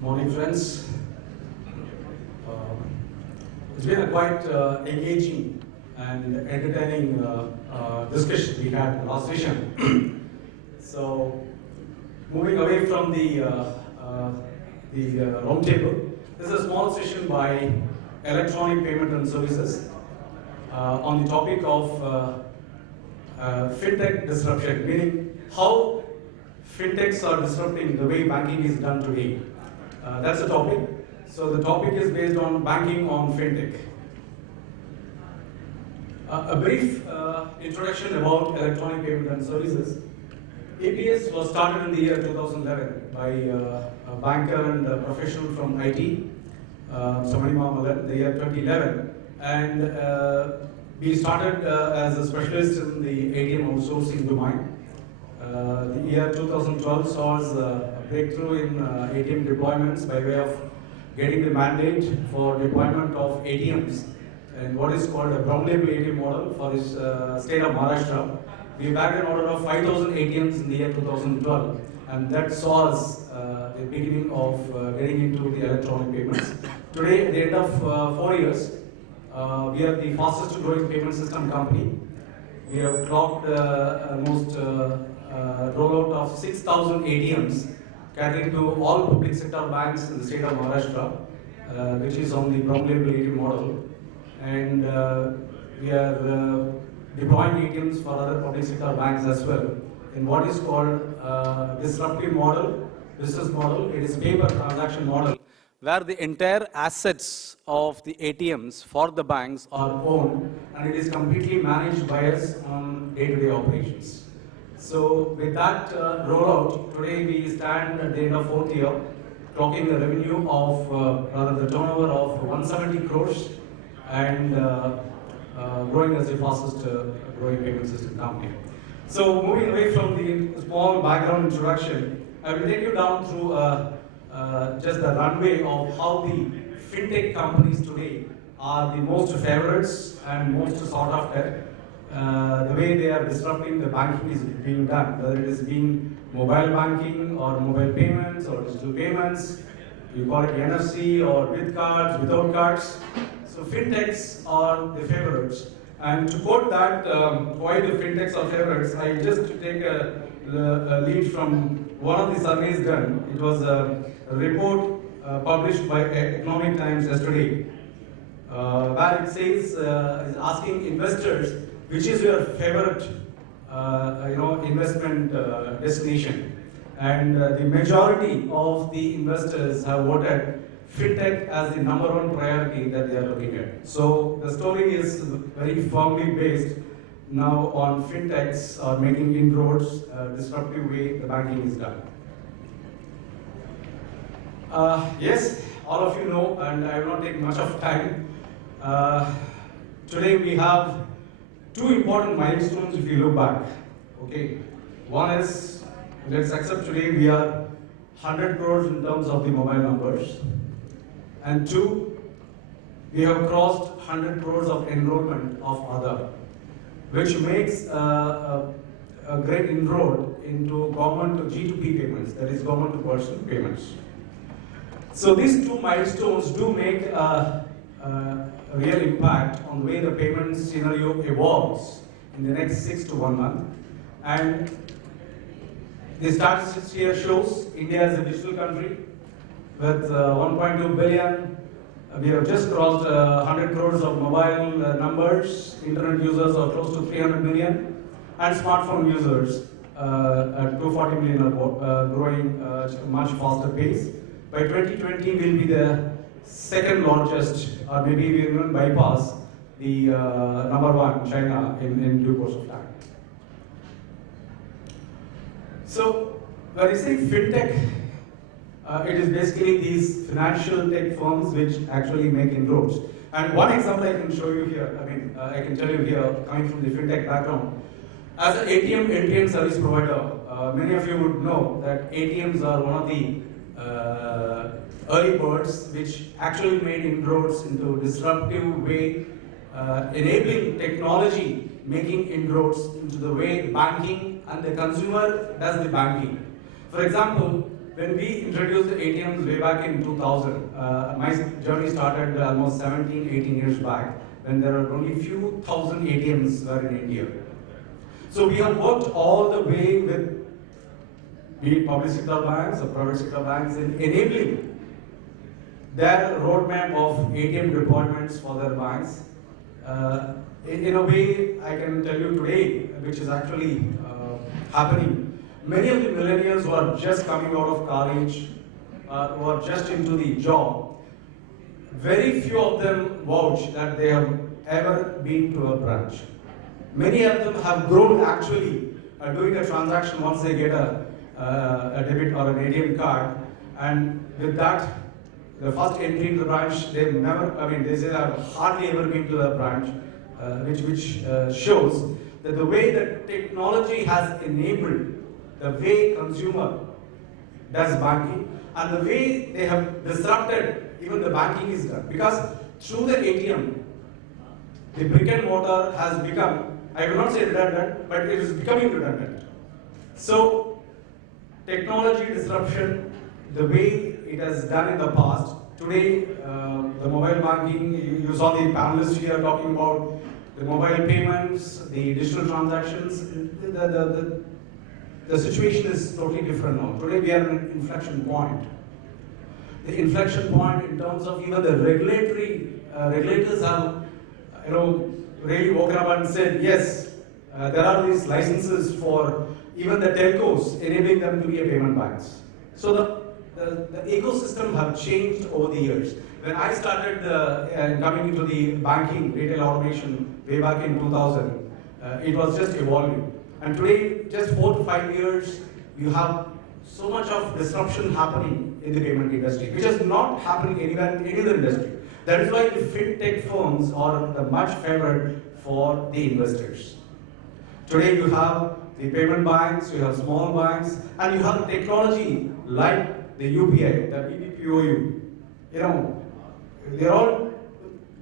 Morning, friends. It's been a quite engaging and entertaining discussion we had last session. So, moving away from the round table, this is a small session by Electronic Payment and Services on the topic of fintech disruption, meaning how fintechs are disrupting the way banking is done today. That's the topic. So the topic is based on banking on fintech. A brief introduction about electronic payment and services. EPS was started in the year 2011 by a banker and a professional from IT, the year 2011, and we started as a specialist in the ATM outsourcing domain. The year 2012 saw us a breakthrough in ATM deployments by way of getting the mandate for deployment of ATMs and what is called a brown label ATM model for this state of Maharashtra. We bagged an order of 5,000 ATMs in the year 2012, and that saw us the beginning of getting into the electronic payments. Today, at the end of 4 years, we are the fastest growing payment system company. We have clocked almost rollout of 6,000 ATMs catering to all public sector banks in the state of Maharashtra, which is on the brown label ATM model. And we are deploying ATMs for other public sector banks as well in what is called disruptive model, business model. It is paper transaction model, where the entire assets of the ATMs for the banks are owned and it is completely managed by us on day-to-day operations. So with that rollout, today we stand at the end of 4th year, clocking a revenue of, rather the turnover of 170 crores and growing as the fastest growing payment system company. So moving away from the small background introduction, I will take you down through just the runway of how the fintech companies today are the most favorites and most sought after. The way they are disrupting the banking is being done, whether it is being mobile banking or mobile payments or digital payments, you call it NFC or with cards, without cards. So fintechs are the favorites. And to quote that, why the fintechs are favorites, I just take a lead from one of the surveys done. It was a report published by Economic Times yesterday, where it says, is asking investors, which is your favorite, investment destination? And the majority of the investors have voted fintech as the #1 priority that they are looking at. So the story is very firmly based now on fintechs are making inroads, disruptive way the banking is done. Yes, all of you know, and I will not take much of time. Today we have two important milestones if you look back. Okay, one is, let's accept today we are 100 crores in terms of the mobile numbers. And two, we have crossed 100 crores of enrollment of Aadhaar, which makes a great inroad into government to G2P payments, that is government to person payments. So these two milestones do make a real impact on the way the payment scenario evolves in the next 6 to 1 month. And the statistics here shows India is a digital country with 1.2 billion. We have just crossed 100 crores of mobile numbers. Internet users are close to 300 million. And smartphone users at 240 million are growing at a much faster pace. By 2020, we'll be the second largest, or maybe we will bypass the #1, China, in due course of time. So, when you say fintech, it is basically these financial tech firms which actually make inroads. And one example I can show you here, I can tell you here, coming from the fintech background. As an ATM service provider, many of you would know that ATMs are one of the early birds which actually made inroads into a disruptive way, enabling technology, making inroads into the way banking and the consumer does the banking. For example, when we introduced the ATMs way back in 2000, my journey started almost 17, 18 years back, when there were only few thousand ATMs were in India. So we have worked all the way with be it public sector banks or private sector banks in enabling their roadmap of ATM deployments for their banks. In a way, I can tell you today, which is actually happening, many of the millennials who are just coming out of college, who are just into the job, very few of them vouch that they have ever been to a branch. Many of them have grown actually doing a transaction once they get a debit or an ATM card, and with that, the first entry into the branch, they never, they say I've hardly ever been to the branch, which shows that the way that technology has enabled the way consumer does banking and the way they have disrupted even the banking is done. Because through the ATM, the brick and mortar has become, I will not say redundant, but it is becoming redundant. So, technology disruption, the way it has done in the past, today the mobile banking, you saw the panelists here talking about the mobile payments, the digital transactions, the situation is totally different now. Today we are at an inflection point. The inflection point in terms of even the regulators have really woken up and said, yes, there are these licenses for even the telcos, enabling them to be a payment banks. So the ecosystem have changed over the years. When I started coming into the banking, retail automation way back in 2000, it was just evolving. And today, just 4 to 5 years, you have so much of disruption happening in the payment industry, which is not happening anywhere in any other industry. That is why the fintech firms are the much favored for the investors. Today you have the payment banks, you have small banks, and you have technology like the UPI, the BBPOU. They're all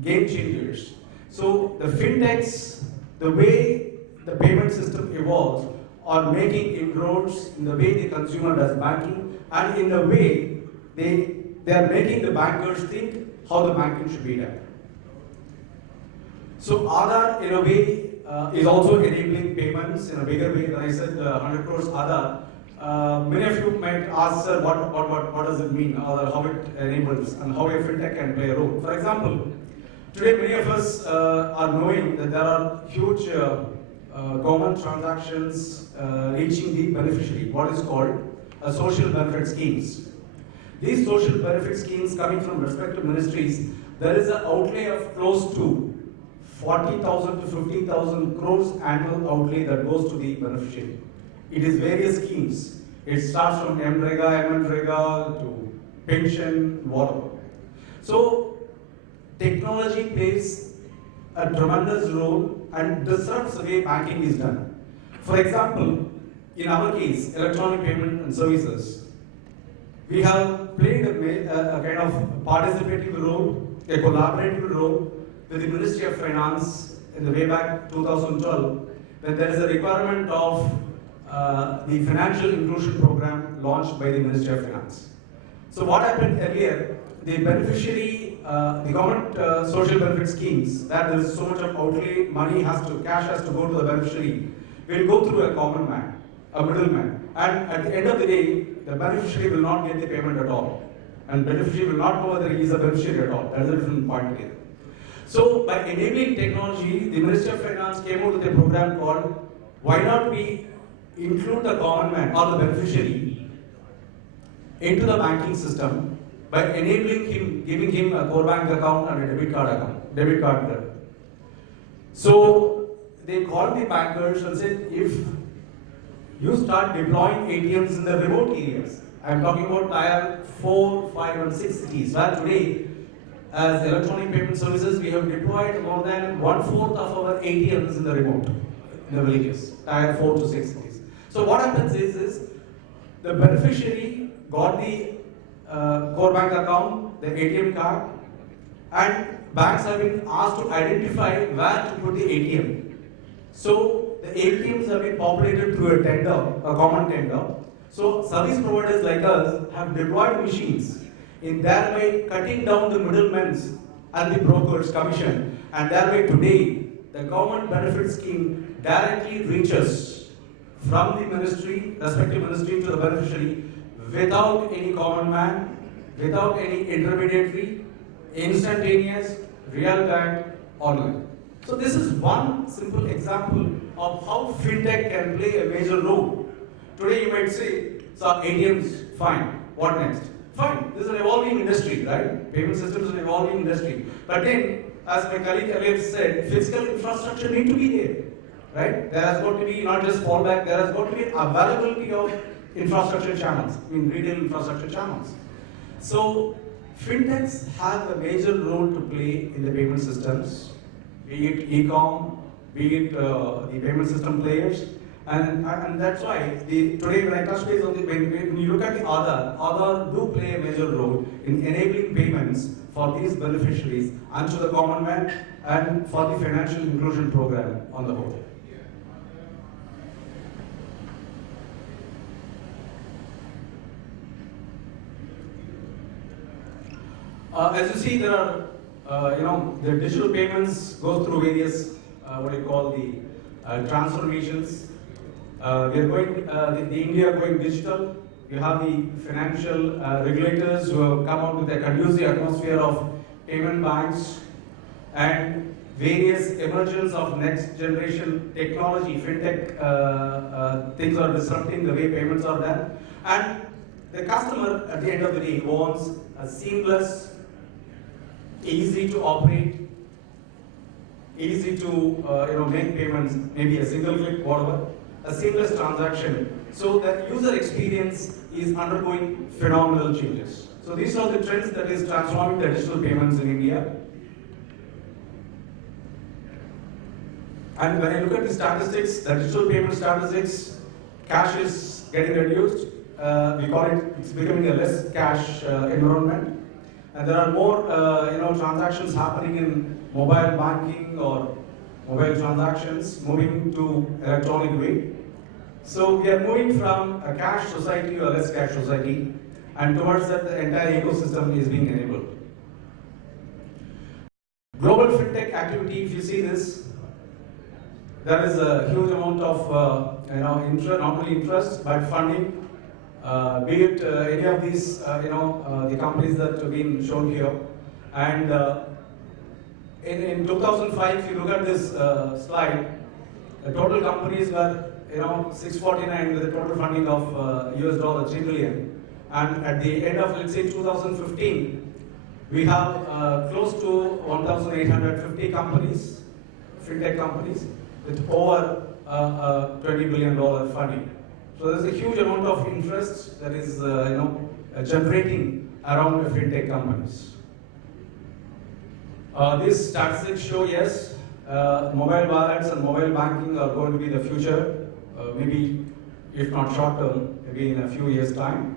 game changers. So the fintechs, the way the payment system evolves, are making inroads in the way the consumer does banking, and in the way they are making the bankers think how the banking should be done. So Aadhaar, in a way, is also enabling payments in a bigger way. When I said 100 crores Aadhaar, many of you might ask, sir, what does it mean, or how it enables, and how a fintech can play a role. For example, today many of us are knowing that there are huge government transactions reaching the beneficiary, what is called social benefit schemes. These social benefit schemes coming from respective ministries, there is an outlay of close to 40,000 to 50,000 crores annual outlay that goes to the beneficiary. It is various schemes. It starts from MNREGA to pension, whatever. So, technology plays a tremendous role and disrupts the way banking is done. For example, in our case, electronic payment and services, we have played a kind of participative role, a collaborative role with the Ministry of Finance in the way back 2012, when there is a requirement of the financial inclusion program launched by the Ministry of Finance. So what happened earlier, the beneficiary, the government social benefit schemes, that there is so much of outlay, cash has to go to the beneficiary, will go through a common man, a middleman. And at the end of the day, the beneficiary will not get the payment at all. And beneficiary will not know whether he is a beneficiary at all. That is a different point here. So by enabling technology, the Ministry of Finance came out with a program called, why not we include the common man or the beneficiary into the banking system by enabling him, giving him a core bank account and a debit card. So they called the bankers and said, if you start deploying ATMs in the remote areas, I'm talking about tier 4, 5 and 6 cities, where today as electronic payment services, we have deployed more than 1/4 of our ATMs in the remote, in the villages, tier 4 to 6 cities. So what happens is the beneficiary got the core bank account, the ATM card, and banks have been asked to identify where to put the ATM. So the ATMs have been populated through a tender, a common tender, So service providers like us have deployed machines in thereby cutting down the middlemen's and the broker's commission, and thereby today the government benefit scheme directly reaches from the ministry, respective ministry, to the beneficiary without any common man, without any intermediary, instantaneous, real time, online. So this is one simple example of how fintech can play a major role. Today you might say, so ATMs, fine, what next? Fine, this is an evolving industry, right? Payment systems is an evolving industry. But then, as my colleague earlier said, physical infrastructure need to be there, right? There has got to be not just fallback, there has got to be availability of infrastructure channels, retail infrastructure channels. So, fintechs have a major role to play in the payment systems, be it e-com, be it the payment system players, and that's why today when I touch base on when you look at the Aadhaar do play a major role in enabling payments for these beneficiaries and to the common man and for the financial inclusion program on the whole. As you see, there are, the digital payments go through various, what you call the transformations. We are going, the India going digital. You have the financial regulators who have come out with a conducive atmosphere of payment banks and various emergence of next generation technology, fintech things are disrupting the way payments are done. And the customer at the end of the day wants a seamless, easy to operate, easy to make payments, maybe a single click, whatever, a seamless transaction. So that user experience is undergoing phenomenal changes. So these are the trends that is transforming the digital payments in India. And when I look at the statistics, the digital payment statistics, cash is getting reduced. We call it, it's becoming a less cash environment. And there are more transactions happening in mobile banking or mobile transactions moving to electronic way. So we are moving from a cash society to a less cash society, and towards that the entire ecosystem is being enabled. Global fintech activity, if you see this, there is a huge amount of interest, not only interest but funding. Be it any of these, the companies that have been shown here, and in 2005, if you look at this slide, the total companies were 649 with a total funding of US dollar $3 billion, and at the end of let's say 2015, we have close to 1,850 companies, fintech companies, with over $20 billion funding. So there's a huge amount of interest that is generating around the fintech companies. These statistics show, yes, mobile wallets and mobile banking are going to be the future, maybe if not short term, maybe in a few years' time.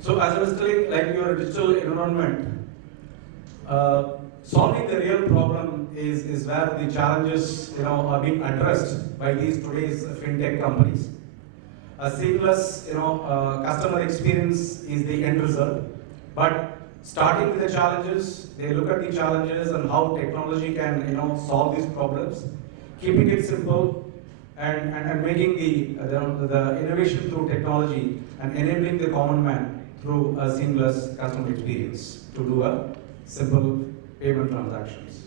So as I was telling, like your digital environment, solving the real problem is where the challenges are being addressed by these today's fintech companies. A seamless customer experience is the end result, but starting with the challenges, they look at the challenges and how technology can solve these problems, keeping it simple and making the innovation through technology and enabling the common man through a seamless customer experience to do a simple payment transactions.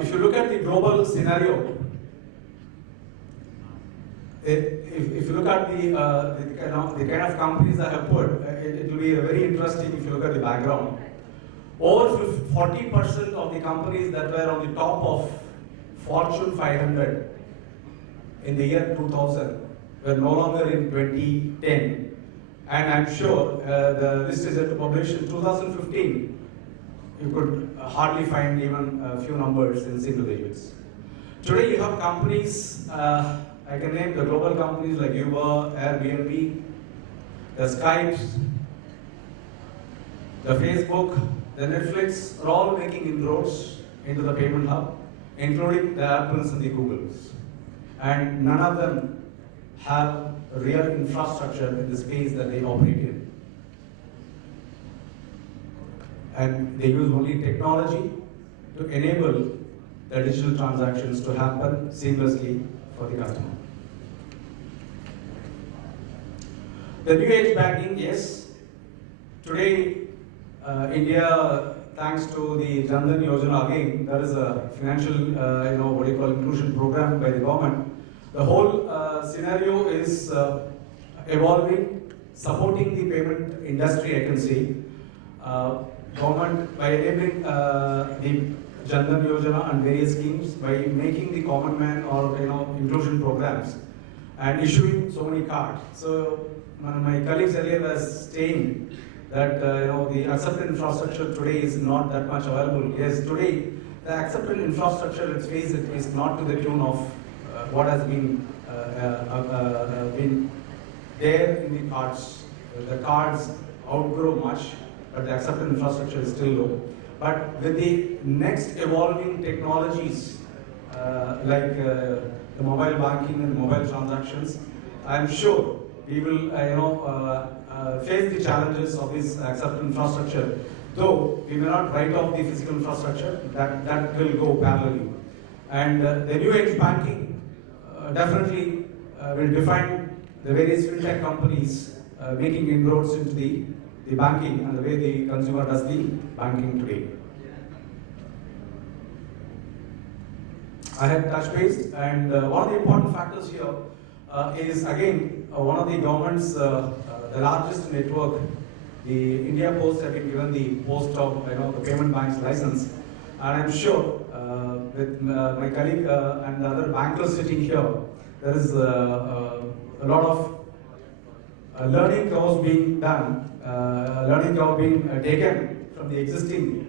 If you look at the global scenario, if you look at the kind of companies I have put, it will be very interesting if you look at the background. Over 40% of the companies that were on the top of Fortune 500 in the year 2000 were no longer in 2010. And I'm sure the list is yet to publish in 2015. You could hardly find even a few numbers in single digits. Today you have companies, I can name the global companies like Uber, Airbnb, the Skypes, the Facebook, the Netflix are all making inroads into the payment hub, including the Apples and the Googles. And none of them have real infrastructure in the space that they operate in. And they use only technology to enable the digital transactions to happen seamlessly for the customer. The new age banking, yes. Today, India, thanks to the Jan Dhan Yojana, again, there is a financial, inclusion program by the government. The whole scenario is evolving, supporting the payment industry, I can say. Government, by enabling the Jan Dhan Yojana and various schemes, by making the common man or inclusion programs and issuing so many cards. So my colleagues earlier were saying that the accepted infrastructure today is not that much available. Yes, today the accepted infrastructure, let's face it, is not to the tune of what has been there in the cards. The cards outgrow much, but the accepted infrastructure is still low. But with the next evolving technologies like the mobile banking and mobile transactions, I'm sure we will face the challenges of this accepted infrastructure. Though we may not write off the physical infrastructure, that will go parallelly. And the new age banking definitely will define the various fintech companies making inroads into the banking and the way the consumer does the banking today. I had touched base, and one of the important factors here is again one of the government's the largest network. The India Post have been given the post of the payment bank's license, and I'm sure with my colleague and the other bankers sitting here, there is a lot of learning curves being done, learning curve being taken from the existing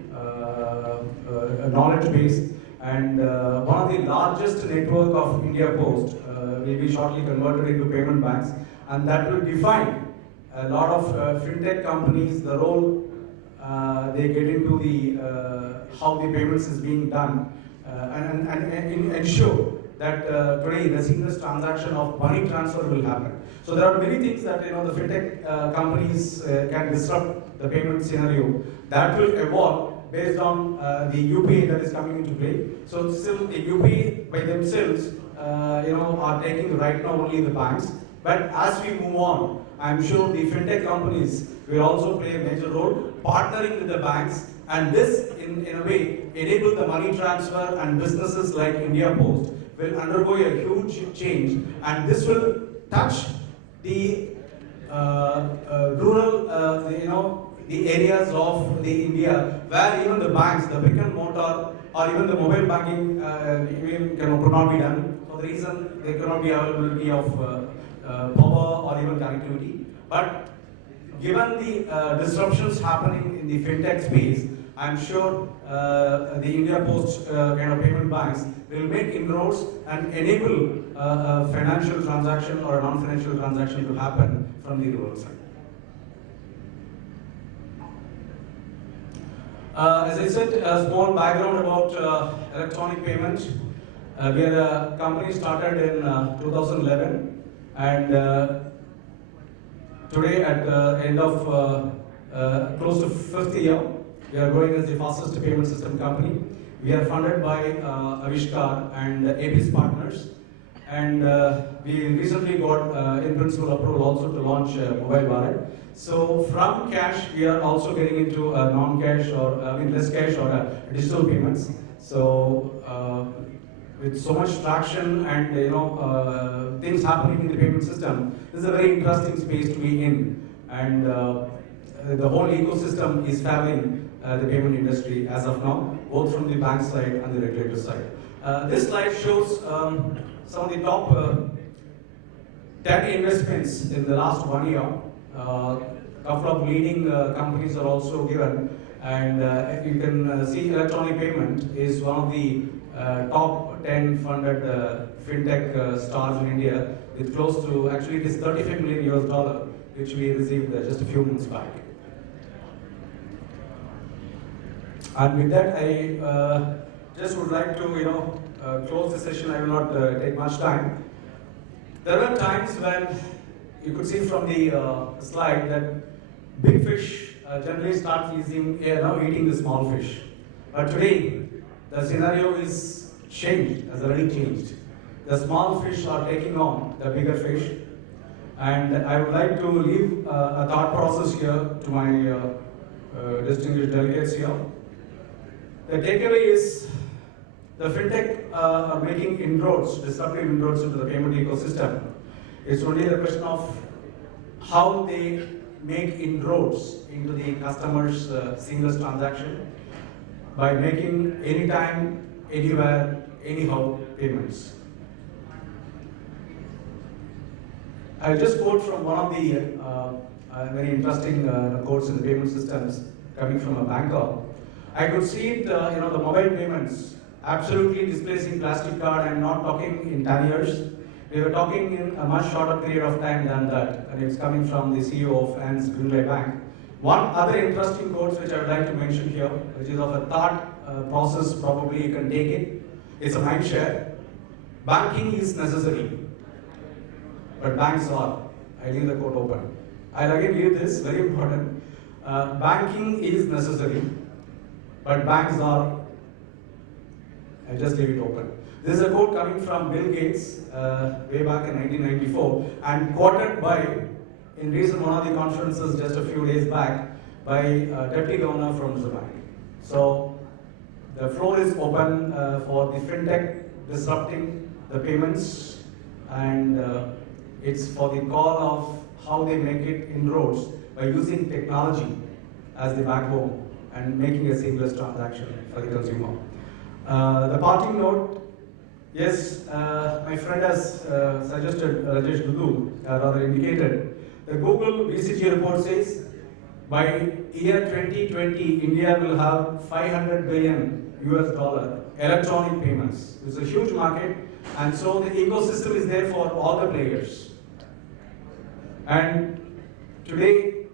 knowledge base, and one of the largest network of India Post will be shortly converted into payment banks, and that will define a lot of fintech companies, the role they get into the how the payments is being done, and ensure that today the seamless transaction of money transfer will happen. So there are many things that the fintech companies can disrupt the payment scenario. That will evolve based on the UPI that is coming into play. So still the UPI by themselves are taking right now only the banks. But as we move on, I'm sure the fintech companies will also play a major role, partnering with the banks, and this in a way enable the money transfer, and businesses like India Post will undergo a huge change, and this will touch the rural, the areas of the India where even the banks, the brick and mortar, or even the mobile banking could not be done for the reason there cannot be availability of power or even connectivity. But given the disruptions happening in the fintech space, I'm sure the India Post payment banks will make inroads and enable a financial transaction or a non-financial transaction to happen from the rural side. As I said, a small background about electronic payment. We are a company started in 2011, and today at the end of close to 5th year, we are growing as the fastest payment system company. We are funded by Avishkar and EPS Partners, and we recently got in principle approval also to launch mobile wallet. So from cash, we are also getting into non-cash or less cash or digital payments. So with so much traction and things happening in the payment system, this is a very interesting space to be in, and the whole ecosystem is favoring the payment industry as of now, both from the bank side and the regulator side. This slide shows some of the top 10 investments in the last 1 year. A couple of leading companies are also given, and you can see electronic payment is one of the top 10 funded fintech stars in India, with close to, actually it is $35 million US, which we received just a few months back. And with that, I just would like to, close the session. I will not take much time. There were times when you could see from the slide that big fish generally start eating the small fish. But today, the scenario is changed, has already changed. The small fish are taking on the bigger fish. And I would like to leave a thought process here to my distinguished delegates here. The takeaway is the fintech are making inroads, disruptive inroads into the payment ecosystem. It's only the question of how they make inroads into the customer's seamless transaction by making anytime, anywhere, anyhow payments. I'll just quote from one of the very interesting quotes in the payment systems coming from a banker. I could see it, the mobile payments absolutely displacing plastic card. I'm not talking in 10 years. We were talking in a much shorter period of time than that. And it's coming from the CEO of Anne's Greenway Bank. One other interesting quote which I would like to mention here, which is of a thought process, probably you can take it. It's a mind share. Banking is necessary, but banks are. I leave the quote open. I'll again leave this, very important. Banking is necessary, but banks are. I'll just leave it open. This is a quote coming from Bill Gates way back in 1994 and quoted by, in recent one of the conferences just a few days back, by Deputy Governor from the bank. So the floor is open for the fintech disrupting the payments, and it's for the call of how they make it inroads by using technology as the backbone and making a seamless transaction for the consumer. The parting note, yes, my friend has suggested, Rajesh Dudu, rather indicated, the Google BCG report says by year 2020, India will have 500 billion US dollar electronic payments. It's a huge market, and so the ecosystem is there for all the players. And today,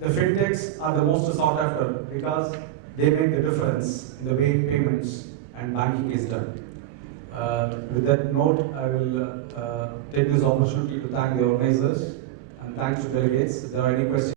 the fintechs are the most sought after because they make the difference in the way payments and banking is done. With that note, I will take this opportunity to thank the organizers and thanks to delegates. If there are any questions,